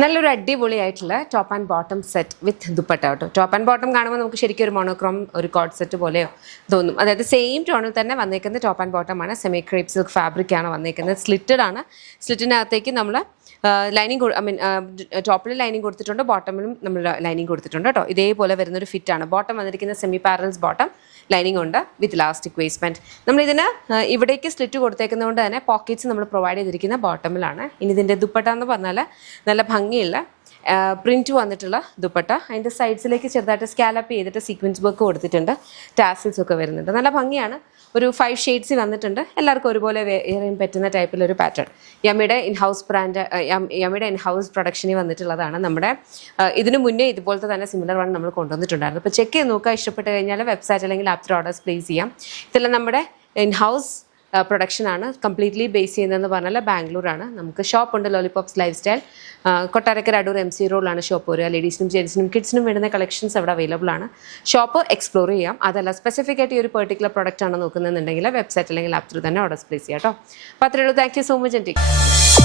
നല്ലൊരു അടിപൊളിയായിട്ടുള്ള top and bottom set with dupatta കേട്ടോ. ടോപ്പ് ആൻഡ് ബോട്ടം കാണുമ്പോൾ നമുക്ക് ശരിക്കും ഒരു മോണോക്രോം ഒരു കോഡ് സെറ്റ് പോലെയോ തോന്നും. അതായത് സെയിം ടോണിൽ തന്നെ വന്നേക്കുന്ന ടോപ്പ് ആൻഡ് ബോട്ടമാണ്. സെമി ക്രേപ്പ് സിൽക്ക് ഫാബ്രിക് ആണ് വന്നേക്കുന്നത്. സ്ലിറ്റഡ് ആണ്. സ്ലിറ്റിനകത്തേക്ക് നമ്മൾ ലൈനിങ് ടോപ്പിൽ ലൈനിങ് കൊടുത്തിട്ടുണ്ട്, ബോട്ടമിലും നമ്മൾ ലൈനിങ് കൊടുത്തിട്ടുണ്ട് കേട്ടോ. ഇതേപോലെ വരുന്നൊരു ഫിറ്റാണ്. ബോട്ടം വന്നിരിക്കുന്ന സെമി പാരൽസ് ബോട്ടം, ലൈനിങ് ഉണ്ട് വിത്ത് ഇലാസ്റ്റിക് വേസ്റ്റ്മെൻറ്റ്. നമ്മളിതിന് ഇവിടേക്ക് സ്ലിറ്റ് കൊടുത്തേക്കുന്നതുകൊണ്ട് തന്നെ പോക്കറ്റ്സ് നമ്മൾ പ്രൊവൈഡ് ചെയ്തിരിക്കുന്ന ബോട്ടമിലാണ്. ഇനി ഇതിൻ്റെ ദുപ്പട്ട എന്ന് പറഞ്ഞാൽ നല്ല ഭംഗിയുള്ള പ്രിൻറ്റ് വന്നിട്ടുള്ള ദുപ്പട്ട. അതിൻ്റെ സൈഡ്സിലേക്ക് ചെറുതായിട്ട് സ്കാലപ്പ് ചെയ്തിട്ട് സീക്വൻസ് വർക്ക് കൊടുത്തിട്ടുണ്ട്. ടാസിൽസ് ഒക്കെ വരുന്നുണ്ട്. നല്ല ഭംഗിയാണ്. ഒരു 5 ഷെയ്ഡ്സ് വന്നിട്ടുണ്ട്. എല്ലാവർക്കും ഒരുപോലെ വെയർ ചെയ്യാൻ പറ്റുന്ന ടൈപ്പിലൊരു പാറ്റേൺ. യമ്മിയുടെ ഇൻഹൗസ് ബ്രാൻഡ്, യമ്മിയുടെ ഇൻഹൗസ് പ്രൊഡക്ഷനിൽ വന്നിട്ടുള്ളതാണ്. നമ്മുടെ ഇതിനു മുന്നേ ഇതുപോലത്തെ തന്നെ സിമിലർ വൺ നമ്മൾ കൊണ്ടുവന്നിട്ടുണ്ടായിരുന്നു. അപ്പോൾ ചെക്ക് ചെയ്ത് നോക്കുക. ഇഷ്ടപ്പെട്ട് കഴിഞ്ഞാൽ വെബ്സൈറ്റ് അല്ലെങ്കിൽ ആപ്റ്റർ ഓർഡേഴ്സ് പ്ലേസ് ചെയ്യാം. ഇതെല്ലാം നമ്മുടെ ഇൻഹൗസ് പ്രൊഡക്ഷനാണ്. കംപ്ലീറ്റ്ലി ബേസ് ചെയ്യുന്നതെന്ന് പറഞ്ഞാൽ ബാംഗ്ലൂരാണ്. നമുക്ക് ഷോപ്പുണ്ട്, Lollipops Lifestyle, Kottarakkara Adoor MC റോഡിലാണ് ഷോപ്പ് വരിക. ലേഡീസിനും ജെൻസിനും കിഡ്സിനും വേണ്ടുന്ന കളക്ഷൻസ് അവിടെ അവൈലബിൾ ആണ്. ഷോപ്പ് എക്സ്പ്ലോർ ചെയ്യാം. അതല്ല സ്പെസിഫിക് ആയിട്ട് ഈ ഒരു പെർട്ടിക്കുലർ പ്രൊഡക്റ്റ് ആണ് നോക്കുന്നതെന്നുണ്ടെങ്കിൽ വെബ്സൈറ്റ് അല്ലെങ്കിൽ ആപ്പ് ത്രൂ തന്നെ ഓർഡേഴ്സ് പ്ലേസ് ചെയ്യാം കേട്ടോ. അപ്പോൾ അത്രയേ ഉള്ളൂ. Thank you so much.